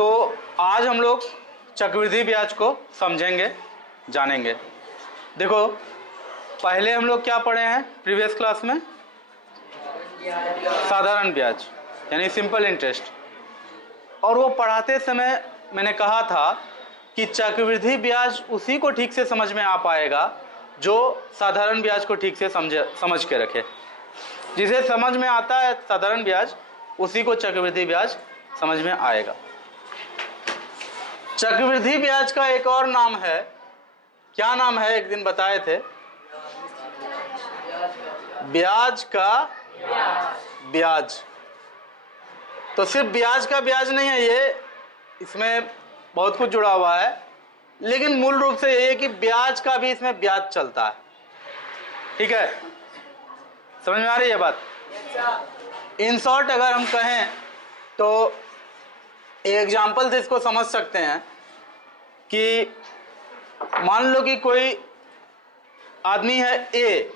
तो आज हम लोग चक्रवृद्धि ब्याज को समझेंगे, जानेंगे। देखो, पहले हम लोग क्या पढ़े हैं प्रीवियस क्लास में? साधारण ब्याज यानी सिंपल इंटरेस्ट। और वो पढ़ाते समय मैंने कहा था कि चक्रवृद्धि ब्याज उसी को ठीक से समझ में आ पाएगा जो साधारण ब्याज को ठीक से समझ के रखे। जिसे समझ में आता है साधारण ब्याज, उसी को चक्रवृद्धि ब्याज समझ में आएगा। चक्रवृद्धि ब्याज का एक और नाम है, क्या नाम है? एक दिन बताए थे, ब्याज का ब्याज। तो सिर्फ ब्याज का ब्याज नहीं है ये, इसमें बहुत कुछ जुड़ा हुआ है, लेकिन मूल रूप से ये है कि ब्याज का भी इसमें ब्याज चलता है। ठीक है, समझ में आ रही है बात? इन शॉर्ट अगर हम कहें तो एग्जाम्पल से इसको समझ सकते हैं कि मान लो कि कोई आदमी है ए,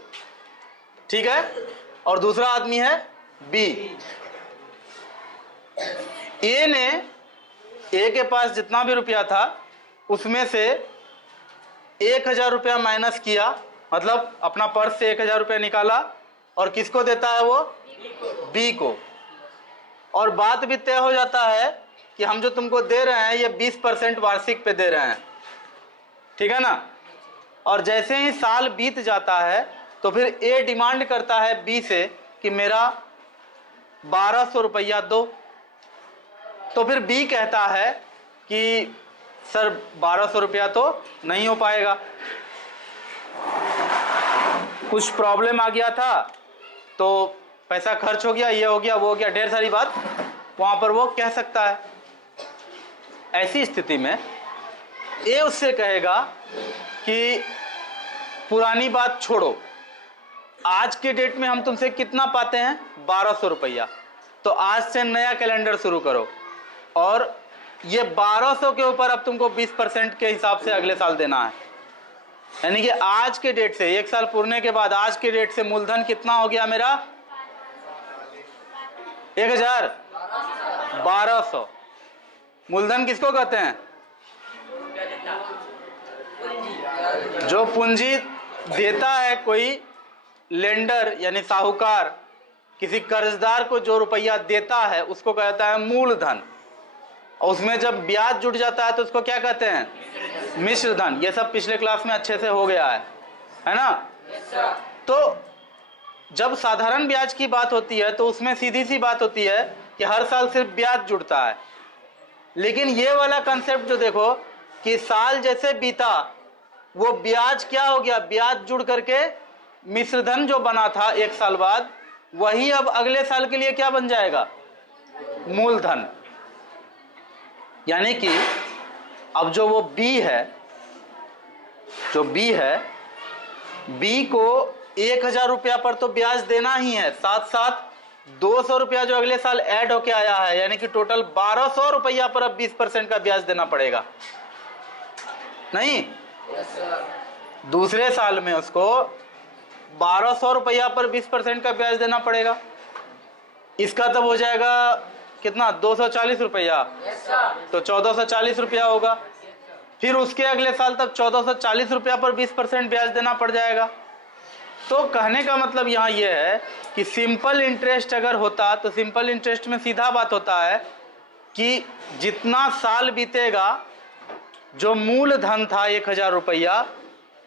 ठीक है, और दूसरा आदमी है बी। ए ने ए के पास जितना भी रुपया था उसमें से 1000 रुपया माइनस किया, मतलब अपना पर्स से 1000 रुपया निकाला और किसको देता है वो? बी को। और बात भी तय हो जाता है कि हम जो तुमको दे रहे हैं ये 20% वार्षिक पे दे रहे हैं, ठीक है ना। और जैसे ही साल बीत जाता है तो फिर ए डिमांड करता है बी से कि मेरा 1200 रुपया दो। तो फिर बी कहता है कि सर 1200 रुपया तो नहीं हो पाएगा, कुछ प्रॉब्लम आ गया था तो पैसा खर्च हो गया, ये हो गया, वो हो गया, ढेर सारी बात वहां पर वो कह सकता है। ऐसी स्थिति में ए उससे कहेगा कि पुरानी बात छोड़ो, आज के डेट में हम तुमसे कितना पाते हैं? 1200 रुपया। तो आज से नया कैलेंडर शुरू करो और ये 1200 के ऊपर अब तुमको 20% के हिसाब से अगले साल देना है। यानी कि आज के डेट से, एक साल पूरने के बाद आज के डेट से मूलधन कितना हो गया मेरा? 1000, 1200। मूलधन किसको कहते हैं? जो पूंजी देता है कोई लेंडर यानी साहूकार, किसी कर्जदार को जो रुपया देता है उसको कहता है मूलधन। और उसमें जब ब्याज जुड़ जाता है तो उसको क्या कहते हैं? मिश्र धन। ये सब पिछले क्लास में अच्छे से हो गया है ना। तो जब साधारण ब्याज की बात होती है तो उसमें सीधी सी बात होती है कि हर साल सिर्फ ब्याज जुड़ता है। लेकिन ये वाला कंसेप्ट जो देखो कि साल जैसे बीता वो ब्याज क्या हो गया? ब्याज जुड़ करके मिश्रधन जो बना था एक साल बाद, वही अब अगले साल के लिए क्या बन जाएगा? मूलधन। यानी कि अब जो वो बी है, जो बी है, बी को 1000 रुपया पर तो ब्याज देना ही है, साथ साथ 200 रुपया जो अगले साल ऐड होके आया है, यानी कि टोटल 1200 रुपया पर अब 20% का ब्याज देना पड़ेगा। नहीं, दूसरे साल में उसको 1200 रुपया पर 20% का ब्याज देना पड़ेगा। इसका तब हो जाएगा कितना? 240 रुपया। तो 1440 रुपया होगा। फिर उसके अगले साल तब 1440 रुपया पर 20% ब्याज देना पड़ जाएगा। तो कहने का मतलब यहाँ यह है कि सिंपल इंटरेस्ट अगर होता तो सिंपल इंटरेस्ट में सीधा बात होता है कि जितना साल बीतेगा, जो मूल धन था 1000 रुपया,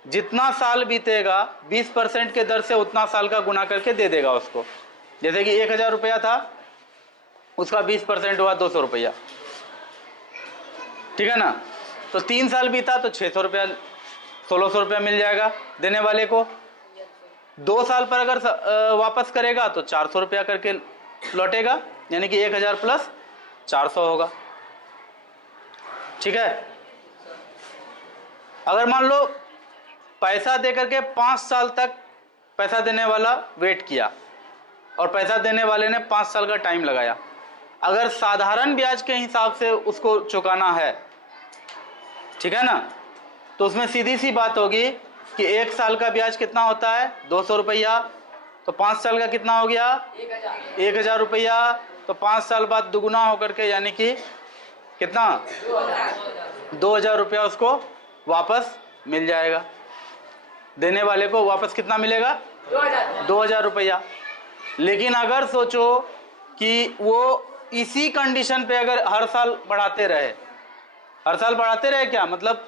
जितना साल बीतेगा 20% के दर से उतना साल का गुना करके दे देगा उसको। जैसे कि 1000 रुपया था, उसका 20% हुआ 200 रुपया, ठीक है ना। तो 3 साल बीता तो 600 रुपया, 1600 रुपया मिल जाएगा देने वाले को। 2 साल पर अगर वापस करेगा तो 400 रुपया करके लौटेगा, यानी कि 1000 प्लस 400 होगा, ठीक है। अगर मान लो पैसा दे करके 5 साल तक पैसा देने वाला वेट किया और पैसा देने वाले ने 5 साल का टाइम लगाया, अगर साधारण ब्याज के हिसाब से उसको चुकाना है, ठीक है ना, तो उसमें सीधी सी बात होगी कि 1 साल का ब्याज कितना होता है? 200 रुपया। तो 5 साल का कितना हो गया? 1000 रुपया। तो 5 साल बाद दुगुना होकर के यानी कि कितना 2000 रुपया उसको वापस मिल जाएगा। देने वाले को वापस कितना मिलेगा 2000 रुपया। लेकिन अगर सोचो कि वो इसी कंडीशन पे अगर हर साल बढ़ाते रहे, हर साल बढ़ाते रहे, क्या मतलब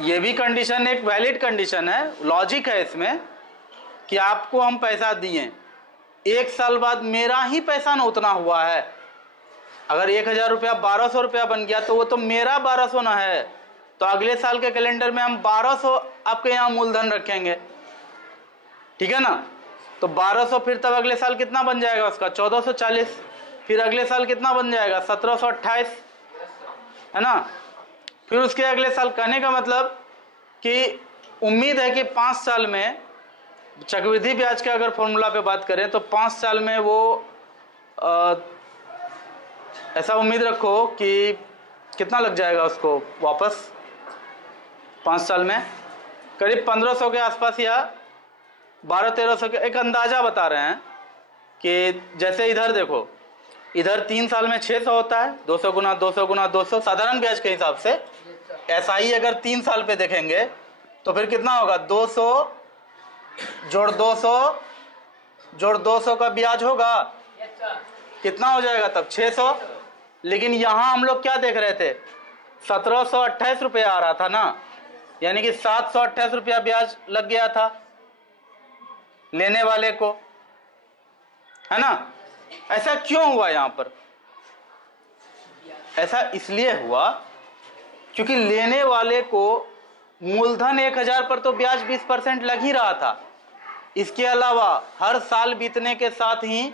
ये भी कंडीशन एक वैलिड कंडीशन है, लॉजिक है इसमें कि आपको हम पैसा दिए, एक साल बाद मेरा ही पैसा ना उतना हुआ है, अगर 1000 रुपया 1200 रुपया बन गया तो वो तो मेरा 1200 ना है, तो अगले साल के कैलेंडर में हम 1200 आपके यहाँ मूलधन रखेंगे, ठीक है ना। तो 1200 फिर तब अगले साल कितना बन जाएगा उसका 1440, फिर अगले साल कितना बन जाएगा 1728, है ना। फिर उसके अगले साल, कहने का मतलब कि उम्मीद है कि 5 साल में चक्रवृद्धि ब्याज के अगर फॉर्मूला पे बात करें तो 5 साल में वो ऐसा उम्मीद रखो कि कितना लग जाएगा उसको वापस 5 साल में, करीब 1500 के आसपास या 1200-1300 के, एक अंदाज़ा बता रहे हैं कि जैसे इधर देखो, इधर 3 साल में 600 होता है, 200 गुना 200 गुना 200 साधारण ब्याज के हिसाब से। ऐसा ही अगर 3 साल पे देखेंगे तो फिर कितना होगा 200 जोड़ 200 जोड़ 200 का ब्याज होगा, कितना हो जाएगा तब 600। लेकिन यहाँ हम लोग क्या देख रहे थे 1728 रुपया आ रहा था ना, यानी कि 728 रुपया ब्याज लग गया था लेने वाले को, है ना। ऐसा क्यों हुआ यहाँ पर? ऐसा इसलिए हुआ क्योंकि लेने वाले को मूलधन 1000 पर तो ब्याज 20% लग ही रहा था। इसके अलावा हर साल बीतने के साथ ही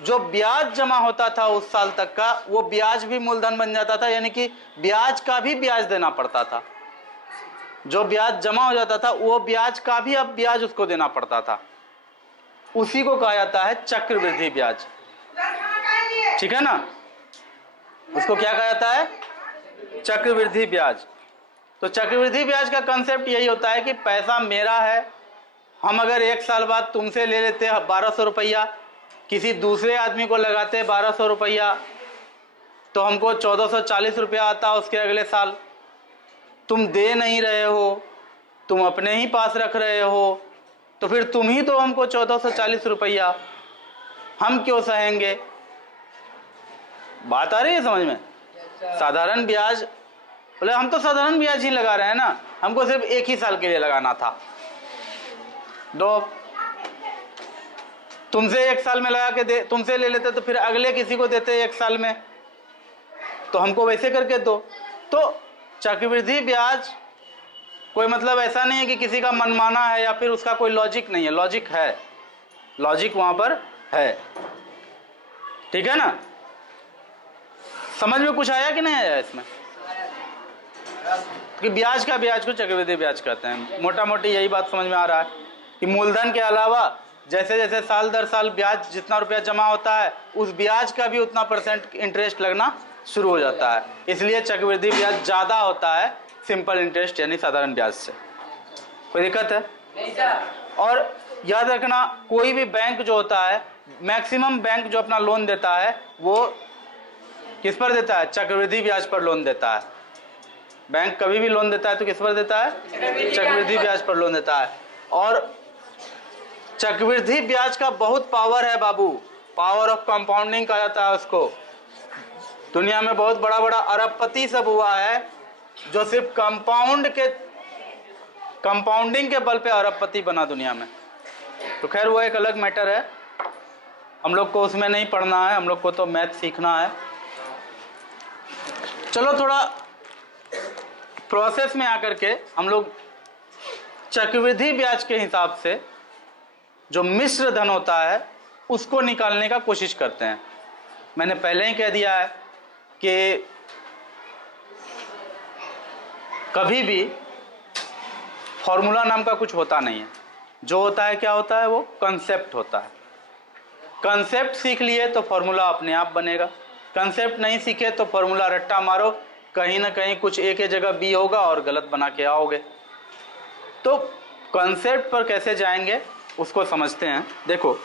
जो ब्याज जमा होता था उस साल तक का, वो ब्याज भी मूलधन बन जाता था, यानी कि ब्याज का भी ब्याज देना पड़ता था। जो ब्याज जमा हो जाता था वो ब्याज का भी अब ब्याज उसको देना पड़ता था। उसी को कहा जाता है चक्रवृद्धि ब्याज, ठीक है ना। उसको क्या कहा जाता है चक्रवृद्धि ब्याज। तो चक्रवृद्धि ब्याज का कंसेप्ट यही होता है कि पैसा मेरा है, हम अगर 1 साल बाद तुमसे ले लेते हैं 1200 रुपया, किसी दूसरे आदमी को लगाते 1200 रुपया, तो हमको 1440 रुपया आता उसके अगले साल। तुम दे नहीं रहे हो, तुम अपने ही पास रख रहे हो, तो फिर तुम ही तो हमको 1440 रुपया, हम क्यों सहेंगे? बात आ रही है समझ में? साधारण ब्याज, बोले हम तो साधारण ब्याज ही लगा रहे हैं ना, हमको सिर्फ 1 ही साल के लिए लगाना था। दो, तुमसे 1 साल में लगा के दे, तुमसे ले लेते तो फिर अगले किसी को देते 1 साल में, तो हमको वैसे करके दो। तो चक्रवृद्धि ब्याज कोई मतलब ऐसा नहीं है कि किसी का मनमाना है या फिर उसका कोई लॉजिक नहीं है, लॉजिक है, लॉजिक वहां पर है, ठीक है ना। समझ में कुछ आया कि नहीं आया इसमें? कि ब्याज का ब्याज को चक्रवृद्धि ब्याज कहते हैं, मोटा मोटी यही बात समझ में आ रहा है कि मूलधन के अलावा जैसे जैसे साल दर साल ब्याज जितना रुपया जमा होता है उस ब्याज का भी उतना % इंटरेस्ट लगना शुरू हो जाता है, इसलिए चक्रवृद्धि ब्याज ज़्यादा होता है सिंपल इंटरेस्ट यानी साधारण ब्याज से। कोई दिक्कत है? नहीं सर। और याद रखना कोई भी बैंक जो होता है, मैक्सिमम बैंक जो अपना लोन देता है वो किस पर देता है? चक्रवृद्धि ब्याज पर लोन देता है। बैंक कभी भी लोन देता है तो किस पर देता है? चक्रवृद्धि ब्याज पर लोन देता है। और चक्रवृद्धि ब्याज का बहुत पावर है बाबू, पावर ऑफ कंपाउंडिंग कहा जाता है उसको। दुनिया में बहुत बड़ा बड़ा अरबपति सब हुआ है जो सिर्फ कंपाउंडिंग के बल पे अरबपति बना दुनिया में। तो खैर वो एक अलग मैटर है, हम लोग को उसमें नहीं पढ़ना है, हम लोग को तो मैथ सीखना है। चलो थोड़ा प्रोसेस में आकर के हम लोग चक्रवृद्धि ब्याज के हिसाब से जो मिश्र धन होता है उसको निकालने का कोशिश करते हैं। मैंने पहले ही कह दिया है कि कभी भी फॉर्मूला नाम का कुछ होता नहीं है, जो होता है क्या होता है? वो कंसेप्ट होता है। कंसेप्ट सीख लिए तो फॉर्मूला अपने आप बनेगा, कंसेप्ट नहीं सीखे तो फॉर्मूला रट्टा मारो, कहीं ना कहीं कुछ एक ही जगह बी होगा और गलत बना के आओगे। तो कंसेप्ट पर कैसे जाएंगे उसको समझते हैं। देखो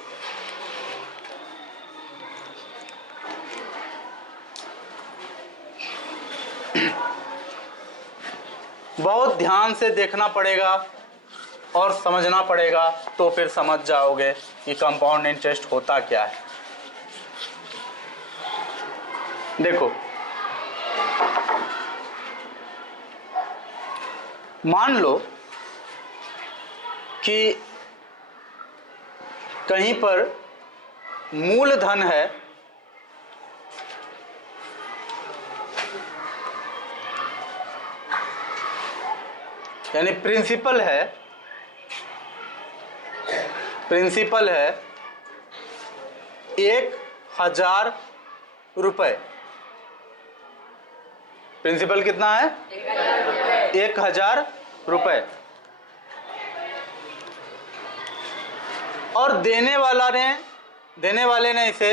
बहुत ध्यान से देखना पड़ेगा और समझना पड़ेगा, तो फिर समझ जाओगे कि कंपाउंड इंटरेस्ट होता क्या है। देखो, मान लो कि कहीं पर मूलधन है, यानी प्रिंसिपल है 1,000 रुपए। प्रिंसिपल कितना है? 1,000 रुपए। और देने वाले ने इसे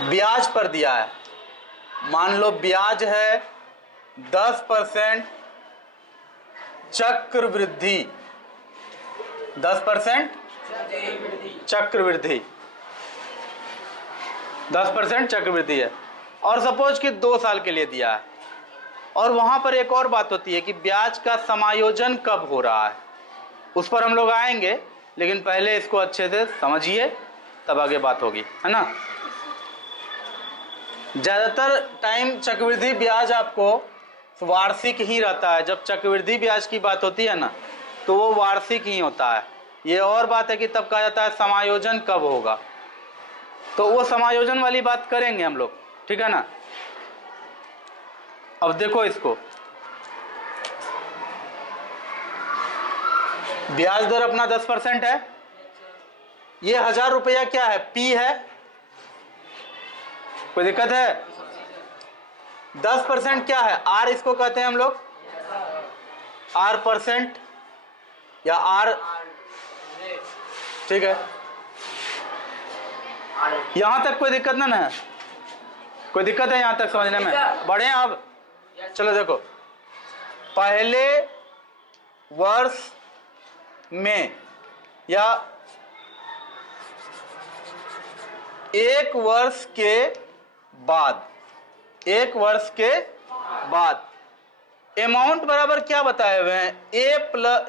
ब्याज पर दिया है। मान लो ब्याज है 10% चक्रवृद्धि, 10% चक्रवृद्धि, 10% चक्रवृद्धि है, और सपोज कि 2 साल के लिए दिया है। और वहां पर एक और बात होती है कि ब्याज का समायोजन कब हो रहा है, उस पर हम लोग आएंगे, लेकिन पहले इसको अच्छे से समझिए, तब आगे बात होगी, है ना। ज़्यादातर टाइम चक्रवृद्धि ब्याज आपको वार्षिक ही रहता है। जब चक्रवृद्धि ब्याज की बात होती है ना, तो वो वार्षिक ही होता है। ये और बात है कि तब कहा जाता है समायोजन कब होगा, तो वो समायोजन वाली बात करेंगे हम लोग, ठीक है ना। अब देखो, इसको ब्याज दर अपना 10% है। ये 1,000 रुपया क्या है? पी है, कोई दिक्कत है? 10% क्या है? आर इसको कहते हैं हम लोग, आर परसेंट या आर, ठीक है। यहां तक कोई दिक्कत ना है? कोई दिक्कत है यहां तक समझने में? बढ़े अब, चलो देखो, पहले वर्ष में या 1 वर्ष के बाद, 1 वर्ष के बाद अमाउंट बराबर क्या बताए हुए हैं?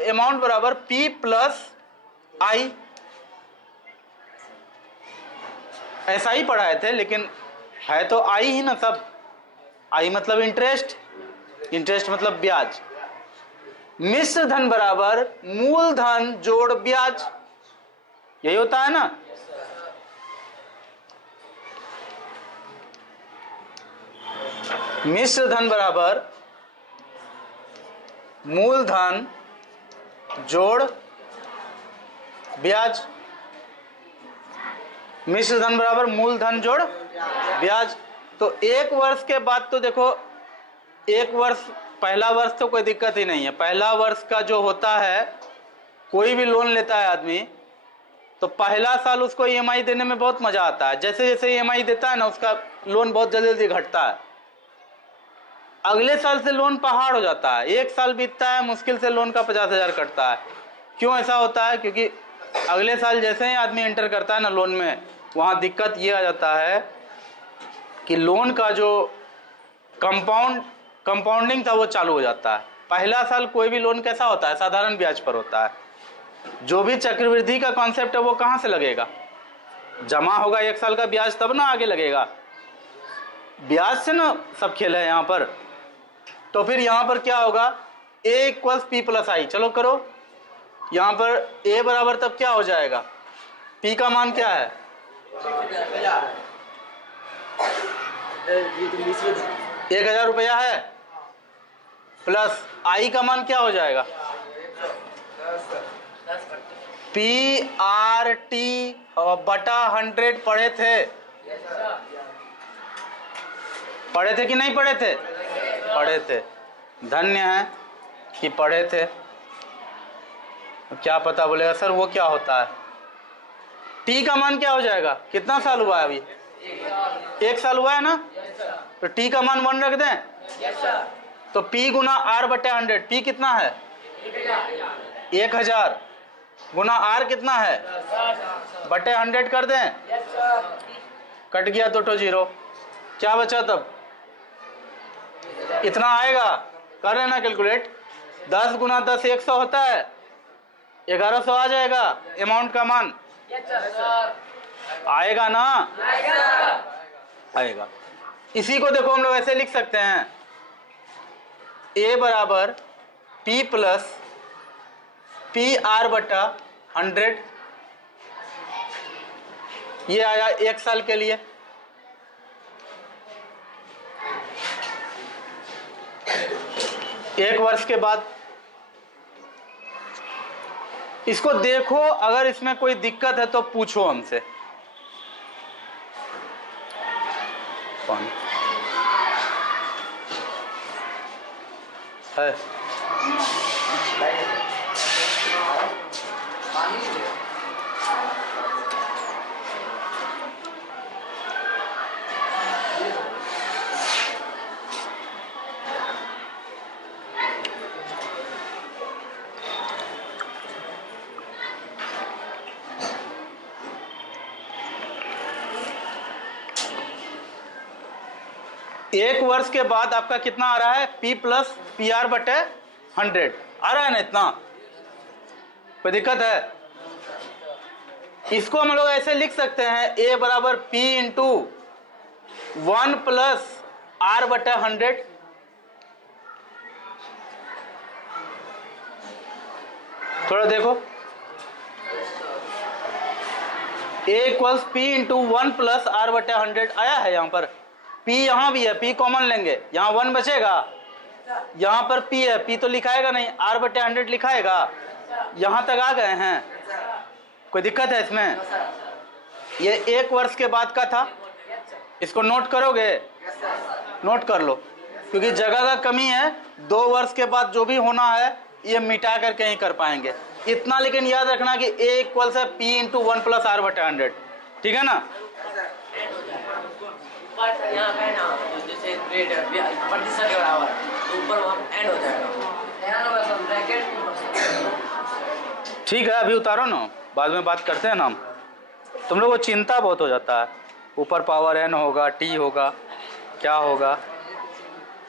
अमाउंट बराबर P प्लस I। ऐसा ही पढ़ाए थे, लेकिन है तो I ही ना सब। I मतलब इंटरेस्ट, इंटरेस्ट मतलब ब्याज। मिश्र धन बराबर मूलधन जोड़ ब्याज, यही होता है ना। मिश्र धन बराबर मूलधन जोड़ ब्याज, मिश्र धन बराबर मूलधन जोड़ ब्याज। तो 1 वर्ष के बाद तो देखो, 1 वर्ष, पहला वर्ष तो कोई दिक्कत ही नहीं है। पहला वर्ष का जो होता है, कोई भी लोन लेता है आदमी, तो पहला साल उसको EMI देने में बहुत मजा आता है। जैसे जैसे EMI देता है ना, उसका लोन बहुत जल्दी जल्दी घटता है। अगले साल से लोन पहाड़ हो जाता है। 1 साल बीतता है, मुश्किल से लोन का 50,000 कटता है। क्यों ऐसा होता है? क्योंकि अगले साल जैसे ही आदमी एंटर करता है ना लोन में, वहाँ दिक्कत ये आ जाता है कि लोन का जो कंपाउंडिंग था वो चालू हो जाता है। पहला साल कोई भी लोन कैसा होता है? साधारण ब्याज पर होता है। जो भी चक्रवृद्धि का कॉन्सेप्ट है वो कहाँ से लगेगा? जमा होगा 1 साल का ब्याज, तब ना आगे लगेगा। ब्याज से ना सब खेल है यहाँ पर। तो फिर यहाँ पर क्या होगा? A equals P plus I। चलो करो, यहाँ पर A बराबर तब क्या हो जाएगा? P का मान क्या है? 1,000 रुपया है, प्लस I का मान क्या हो जाएगा? PRT बटा 100 पढ़े थे? पढ़े थे कि नहीं पढ़े थे? पढ़े थे। धन्य है कि पढ़े थे। क्या पता बोलेगा सर वो क्या होता है? T का मान क्या हो जाएगा? कितना साल हुआ है अभी? 1 साल हुआ है ना? तो T का मान 1 रख दें, तो P गुना R बटे 100। P कितना है? 1,000 गुना R कितना है? बटे 100 कर दें, कट गया तो 0। क्या बचा तब? इतना आएगा, कर लेना कैलकुलेट। 10 गुना 10 100 होता है, 1100 आ जाएगा अमाउंट का मान। आएगा ना? आएगा। इसी को देखो हम लोग ऐसे लिख सकते हैं, ए बराबर पी प्लस पी आर बटा 100। ये आया 1 साल के लिए। एक वर्ष के बाद इसको देखो, अगर इसमें कोई दिक्कत है तो पूछो हमसे। पानी है? एक वर्ष के बाद आपका कितना आ रहा है? P प्लस पी आर बटे 100 आ रहा है ना? इतना कोई दिक्कत है? इसको हम लोग ऐसे लिख सकते हैं, A बराबर P इंटू 1 प्लस आर बटे 100। थोड़ा देखो, A equals P into 1 plus r बटे 100 आया है। यहाँ पर P यहाँ भी है, P कॉमन लेंगे, यहाँ 1 बचेगा, यहाँ पर P है, P तो लिखाएगा नहीं, आर बटे 100 लिखाएगा। यहाँ तक आ गए हैं? कोई दिक्कत है इसमें? ये 1 वर्ष के बाद का था, इसको नोट करोगे? नोट कर लो, क्योंकि जगह का कमी है। 2 वर्ष के बाद जो भी होना है ये मिटा करके ही कर पाएंगे। इतना लेकिन याद रखना कि A इक्वल्स है P इंटू 1 प्लस आर बटे 100, ठीक है ना? यहाँ पे ना जैसे ग्रेड प्रतिशत के बराबर ऊपर वहाँ एंड हो जाएगा। ठीक है, अभी उतारो ना, बाद में बात करते हैं ना हम। तुम लोग को चिंता बहुत हो जाता है, ऊपर पावर n होगा, t होगा, क्या होगा।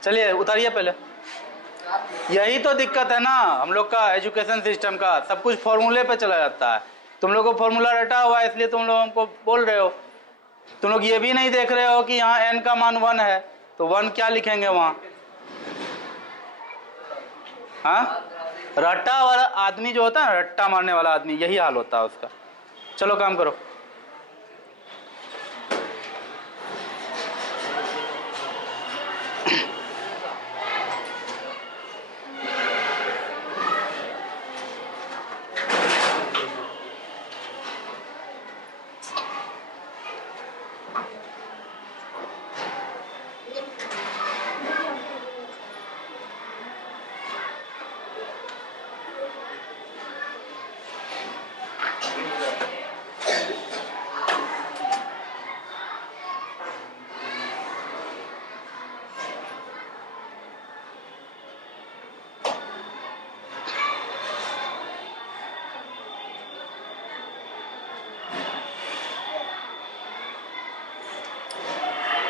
चलिए उतारिए पहले। यही तो दिक्कत है ना हम लोग का एजुकेशन सिस्टम का, सब कुछ फॉर्मूले पे चला जाता है। तुम लोग को फॉर्मूला रटा हुआ है, इसलिए तुम लोग हमको बोल रहे हो। तुम लोग ये भी नहीं देख रहे हो कि यहाँ n का मान 1 है, तो 1 क्या लिखेंगे वहाँ? हाँ, रट्टा वाला आदमी जो होता है ना, रट्टा मारने वाला आदमी, यही हाल होता है उसका। चलो काम करो।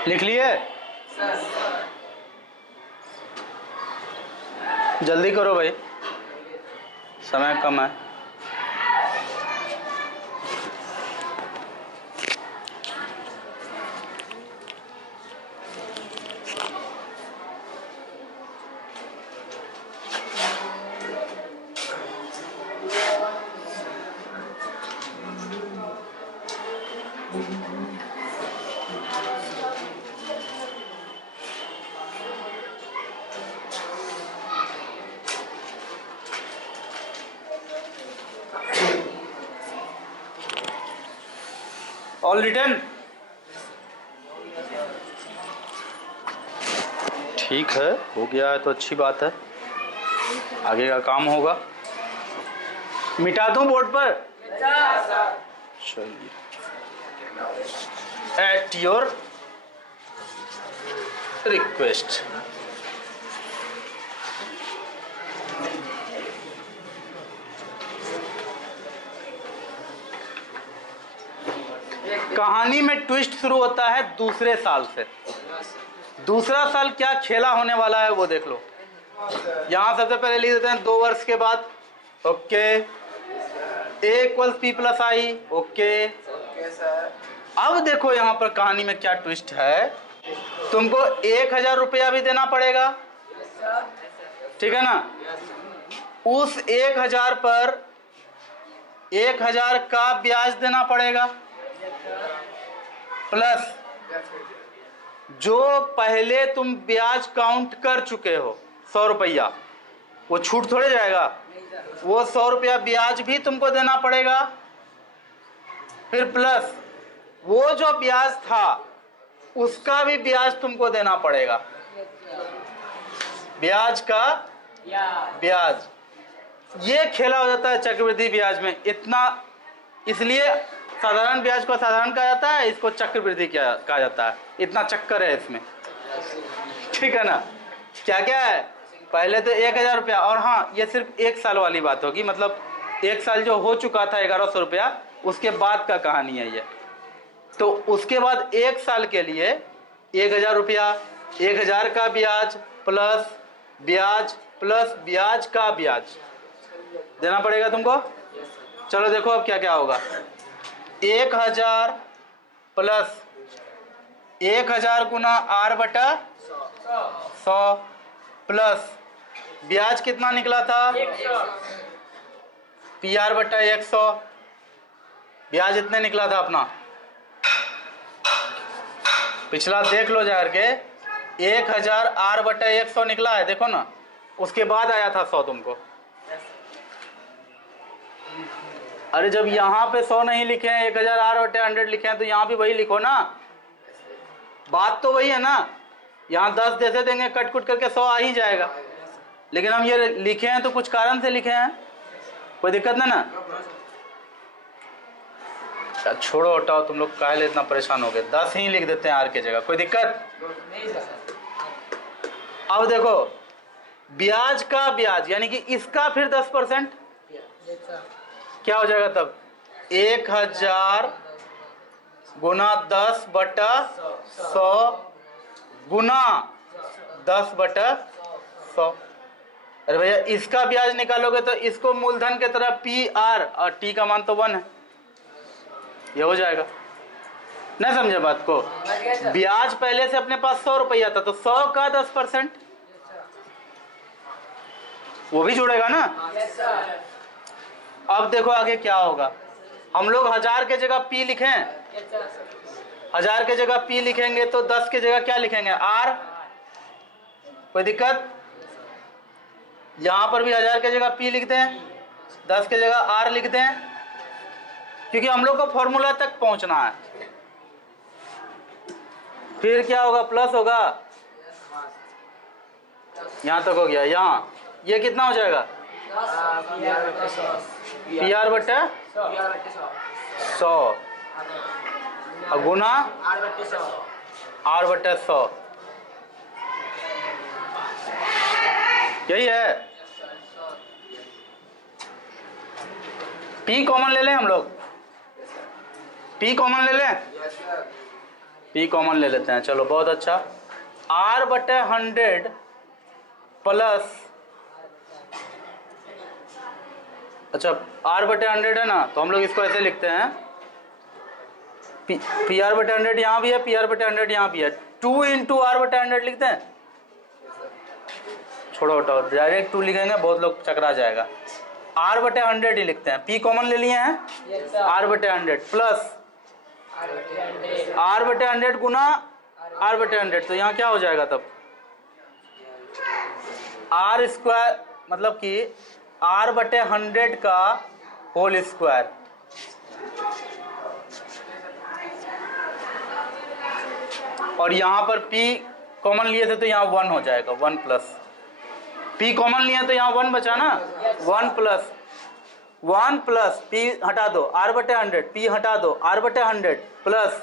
लिख लिए? जल्दी करो भाई, समय कम है। All return? ठीक है, हो गया है तो अच्छी बात है, आगे का काम होगा। मिटा दूं बोर्ड पर? चलिए, एट योर रिक्वेस्ट। कहानी में ट्विस्ट शुरू होता है दूसरे साल से। दूसरा साल क्या खेला होने वाला है वो देख लो। यहाँ सबसे पहले लिख देते हैं 2 वर्ष के बाद। Okay, a = p + i। Okay, अब देखो यहाँ पर कहानी में क्या ट्विस्ट है। तुमको 1000 रुपया भी देना पड़ेगा, ठीक है ना। उस 1000 पर 1000 का ब्याज देना पड़ेगा, प्लस जो पहले तुम ब्याज काउंट कर चुके हो 100 रुपया, वो छूट थोड़े जाएगा, वो 100 रुपया ब्याज भी तुमको देना पड़ेगा। फिर प्लस वो जो ब्याज था उसका भी ब्याज तुमको देना पड़ेगा, ब्याज का ब्याज। ये खेला हो जाता है चक्रवृद्धि ब्याज में इतना, इसलिए साधारण ब्याज को साधारण कहा जाता है, इसको चक्रवृद्धि कहा जाता है। इतना चक्कर है इसमें, ठीक है ना। क्या क्या है, पहले तो 1000 रुपया, और हाँ ये सिर्फ 1 साल वाली बात होगी, मतलब 1 साल जो हो चुका था 1100 रुपया, उसके बाद का कहानी है ये। तो उसके बाद 1 साल के लिए 1000 रुपया, 1000 का ब्याज प्लस ब्याज प्लस ब्याज का ब्याज देना पड़ेगा तुमको। चलो देखो अब क्या क्या होगा। 1000 प्लस 1000 गुना r/100 प्लस ब्याज कितना निकला था, PR/100। ब्याज इतने निकला था अपना, पिछला देख लो जा के, 1000 r/100 निकला है, देखो ना। उसके बाद आया था 100 तुमको। अरे जब यहाँ पे 100 नहीं लिखे हैं, 1000 r/100 लिखे हैं, तो यहाँ भी वही लिखो ना, बात तो वही है ना। यहाँ 10 जैसे देंगे, कट कुट करके 100 आ ही जाएगा, लेकिन हम ये लिखे हैं तो कुछ कारण से लिखे हैं, कोई दिक्कत ना। छोड़ो हटाओ, तुम लोग काहे इतना परेशान हो गए, 10 ही लिख देते हैं आर की जगह, कोई दिक्कत। अब देखो ब्याज का ब्याज यानी कि इसका फिर 10% क्या हो जाएगा तब, 1000 गुना 10/100 गुना 10/100। अरे भैया इसका ब्याज निकालोगे तो इसको मूलधन के तरह PR, और T का मान तो 1 है, ये हो जाएगा। नहीं समझे बात को, ब्याज पहले से अपने पास 100 रुपया था, तो 100 का 10% वो भी जुड़ेगा ना। अब देखो आगे क्या होगा। हम लोग 1000 के जगह P लिखें, 1000 के जगह P लिखेंगे तो 10 के जगह क्या लिखेंगे, R। कोई दिक्कत, यहां पर भी 1000 के जगह P लिखते हैं, 10 के जगह R लिखते हैं, क्योंकि हम लोग को फॉर्मूला तक पहुंचना है। फिर क्या होगा, प्लस होगा, यहां तक हो गया। यहाँ ये कितना हो जाएगा, PR/100 और गुना R/100, यही है। P कॉमन ले लें हम लोग, P कॉमन ले लें, P कॉमन ले लेते हैं, चलो बहुत अच्छा। R/100 प्लस, अच्छा R/100 है ना, तो हम लोग इसको ऐसे लिखते हैं, PR/100 यहाँ भी है, PR/100 यहाँ भी है, 2 × R/100 लिखते हैं। छोड़ो हटाओ, डायरेक्ट 2 लिखेंगे बहुत लोग चकरा जाएगा, R/100 ही लिखते हैं। P कॉमन ले लिए हैं, R/100 प्लस R/100 गुना R/100, तो यहाँ क्या हो जाएगा तब, R² मतलब कि R/100 का होल स्क्वायर। और यहाँ पर P कॉमन लिए थे तो यहाँ 1 हो जाएगा, 1 प्लस P कॉमन लिए तो यहाँ 1 बचा ना, 1 प्लस P हटा दो, R/100 P हटा दो, R/100 प्लस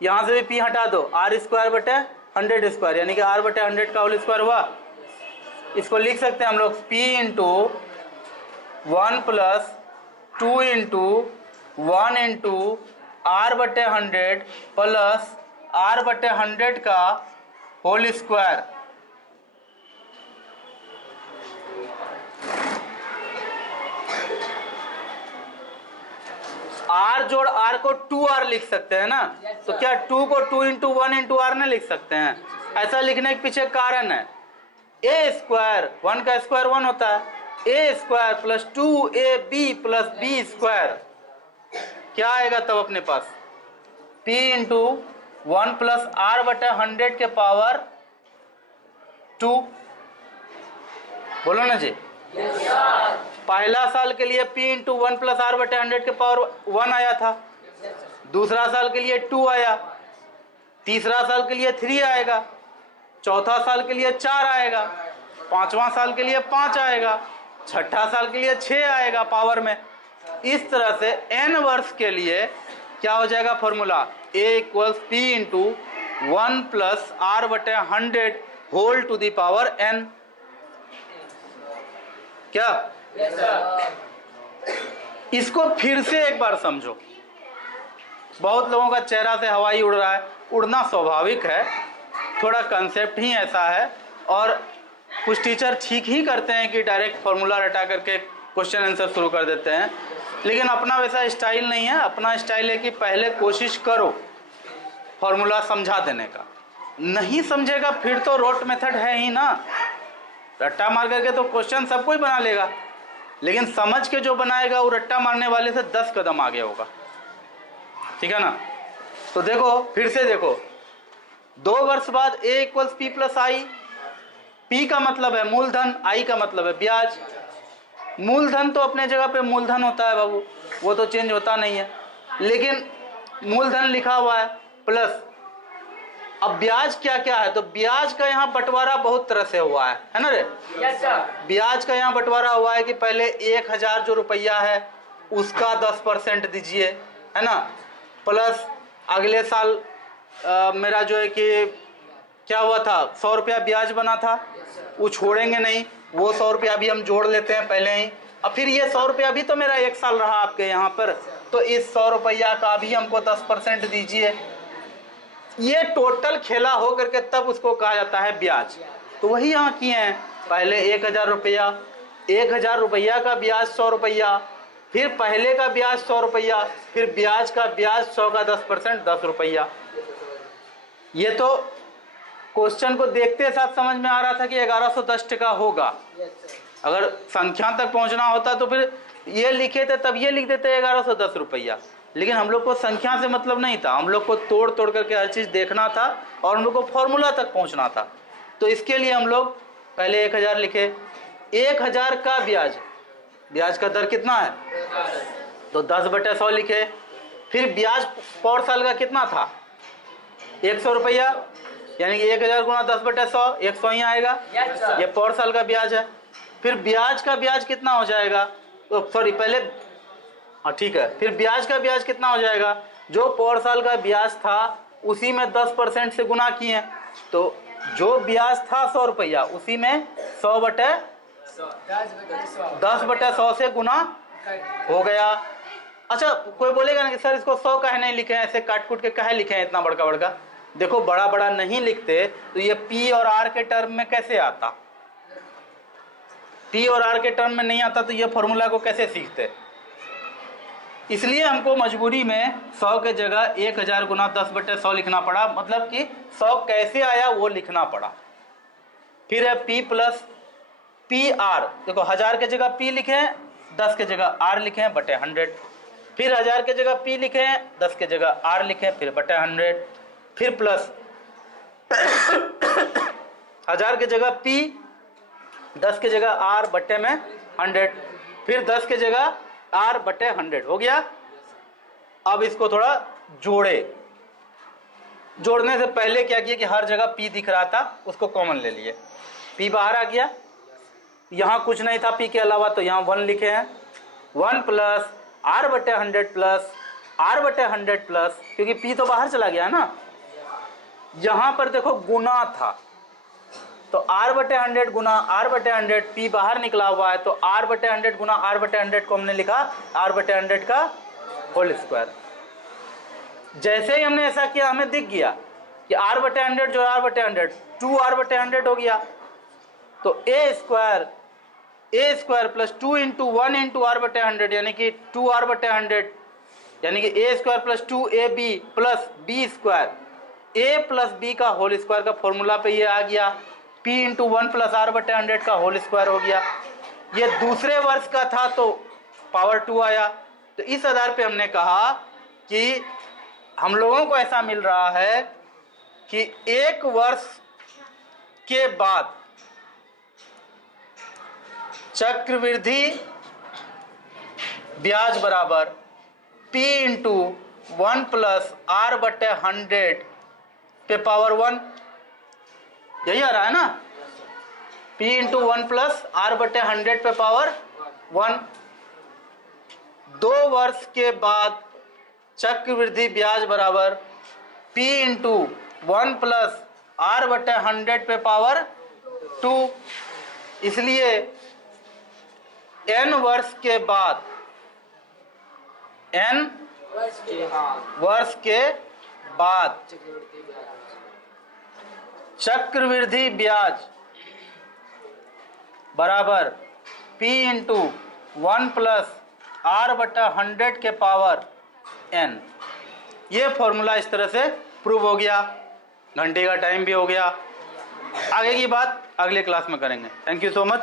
यहाँ से भी P हटा दो, R²/100², यानी कि R/100 का होल स्क्वायर हुआ। इसको लिख सकते हैं हम लोग P × 1 plus 2 × 1 × R/100 plus R/100 का होल स्क्वायर। आर जोड़ आर को 2r लिख सकते हैं ना, तो क्या 2 को 2 इंटू 1 इंटू आर नहीं लिख सकते हैं? ऐसा लिखने के पीछे कारण है, ए स्क्वायर 1 का स्क्वायर 1 होता है, ए स्क्वायर प्लस 2ab प्लस बी स्क्वायर क्या आएगा तब अपने पास? p इंटू 1 प्लस आर बटा 100 के पावर 2। बोलो ना जी। पहला साल के लिए p इंटू 1 प्लस आर बटे 100 के पावर 1 आया था, दूसरा साल के लिए 2 आया, तीसरा साल के लिए 3 आएगा, चौथा साल के लिए 4 आएगा, पांचवा साल के लिए 5 आएगा, छठा साल के लिए 6 आएगा पावर में। इस तरह से n वर्ष के लिए क्या हो जाएगा formula? a equals p into 1 plus r बटे 100 whole to the power n। क्या इसको फिर से एक बार समझो। बहुत लोगों का चेहरा से हवाई उड़ रहा है, उड़ना स्वाभाविक है, थोड़ा कंसेप्ट ही ऐसा है। और कुछ टीचर ठीक ही करते हैं कि डायरेक्ट फॉर्मूला रटा करके क्वेश्चन आंसर शुरू कर देते हैं, लेकिन अपना वैसा स्टाइल नहीं है। अपना स्टाइल है कि पहले कोशिश करो फॉर्मूला समझा देने का, नहीं समझेगा फिर तो रोट मेथड है ही ना, रट्टा मार करके तो क्वेश्चन सब कोई बना लेगा, लेकिन समझ के जो बनाएगा वो रट्टा मारने वाले से 10 कदम आगे होगा। ठीक है ना? तो देखो फिर से देखो, 2 वर्ष बाद a equals P plus I. p का मतलब है मूलधन, i का मतलब है ब्याज। मूलधन तो अपने जगह पे मूलधन होता है बाबू, वो तो चेंज होता नहीं है, लेकिन मूलधन लिखा हुआ है प्लस। अब ब्याज क्या क्या है? तो ब्याज का यहाँ बंटवारा बहुत तरह से हुआ है ना रे? Yes sir. ब्याज का यहाँ बंटवारा हुआ है कि पहले 1000 जो रुपया है उसका 10% दीजिए, है ना, प्लस अगले साल मेरा जो है कि क्या हुआ था, 100 रुपया ब्याज बना था, वो छोड़ेंगे नहीं, वो 100 रुपया भी हम जोड़ लेते हैं पहले ही। अब फिर ये 100 रुपया भी तो मेरा 1 साल रहा आपके यहाँ पर, तो इस 100 रुपया का भी हमको 10% दीजिए। ये टोटल खेला हो करके तब उसको कहा जाता है ब्याज। तो वही यहाँ किए हैं, पहले 1000 रुपया, 1000 रुपया का ब्याज 100 रुपया, फिर पहले का ब्याज 100 रुपया, फिर ब्याज का ब्याज 100 का 10% 10 रुपया। ये तो क्वेश्चन को देखते साथ समझ में आ रहा था कि 1110 टका होगा। अगर संख्या तक पहुंचना होता तो फिर ये लिखे थे तब ये लिख देते 1110 रुपया, लेकिन हम लोग को संख्या से मतलब नहीं था, हम लोग को तोड़ तोड़ करके हर चीज़ देखना था और हम लोग को फॉर्मूला तक पहुंचना था। तो इसके लिए हम लोग पहले 1000 लिखे, 1000 का ब्याज, ब्याज का दर कितना है तो 10/100 लिखे। फिर ब्याज पर साल का कितना था 100 रुपया, यानी कि 1000 गुना 10/100, 100 ही आएगा, ये पर साल का ब्याज है। फिर ब्याज का ब्याज कितना हो जाएगा, तो सॉरी पहले, हाँ ठीक है, फिर ब्याज का ब्याज कितना हो जाएगा, जो पर साल का ब्याज था उसी में 10% से गुना किए, तो जो ब्याज था 100 रुपया उसी में 10/100 से गुना हो गया। अच्छा कोई बोलेगा ना कि सर इसको 100 काहे नहीं लिखे हैं, ऐसे काट कूट के काहे लिखे हैं इतना बड़का बड़का? देखो बड़ा बड़ा नहीं लिखते तो ये P और R के टर्म में कैसे आता, P और R के टर्म में नहीं आता तो ये फॉर्मूला को कैसे सीखते? इसलिए हमको मजबूरी में 100 के जगह 1000 गुना 10/100 लिखना पड़ा, मतलब कि 100 कैसे आया वो लिखना पड़ा। फिर है P प्लस PR, देखो 1000 के जगह P लिखे हैं, 10 के जगह R लिखे हैं बटे 100, फिर 1000 के जगह P लिखे हैं, 10 के जगह R लिखे हैं, फिर बटे 100, फिर प्लस 1000 के जगह P, 10 के जगह R बटे में 100, फिर 10 के जगह R बटे 100 हो गया। अब इसको थोड़ा जोड़े, जोड़ने से पहले क्या किया कि हर जगह P दिख रहा था उसको कॉमन ले लिए, P बाहर आ गया, यहाँ कुछ नहीं था P के अलावा तो यहाँ 1 लिखे हैं, 1 प्लस R बटे 100 प्लस R बटे 100 प्लस, क्योंकि P तो बाहर चला गया है ना, यहाँ पर देखो गुना था तो R बटे 100 गुना R बटे 100, P बाहर निकला हुआ है तो R बटे 100 गुना R बटे 100 को हमने लिखा R बटे 100 का होल स्क्वायर। जैसे ही हमने ऐसा किया हमें दिख गया कि R बटे 100 जो R बटे 100 2r/100 हो गया। तो a square plus 2 into 1 into r/100 यानी कि 2r/100 यानी कि a square plus 2ab plus b square, a plus b का होल स्क्वायर का फॉर्मूला पे ये आ गया, p इंटू 1 प्लस r/100 का होल स्क्वायर हो गया। ये दूसरे वर्ष का था तो पावर 2 आया। तो इस आधार पे हमने कहा कि हम लोगों को ऐसा मिल रहा है कि एक वर्ष के बाद चक्रवृद्धि ब्याज बराबर p इंटू 1 प्लस r/100 पे पावर 1, यही आ रहा है ना, p इंटू 1 प्लस r/100 पे पावर 1। 2 वर्ष के बाद चक्रवृद्धि ब्याज बराबर p इंटू 1 प्लस r/100 पे पावर 2। इसलिए n वर्ष के बाद, n वर्ष के बाद चक्रवृद्धि ब्याज बराबर p इंटू 1 प्लस r/100 के पावर n। ये फॉर्मूला इस तरह से प्रूव हो गया। घंटे का टाइम भी हो गया। आगे की बात अगले क्लास में करेंगे। Thank you so much.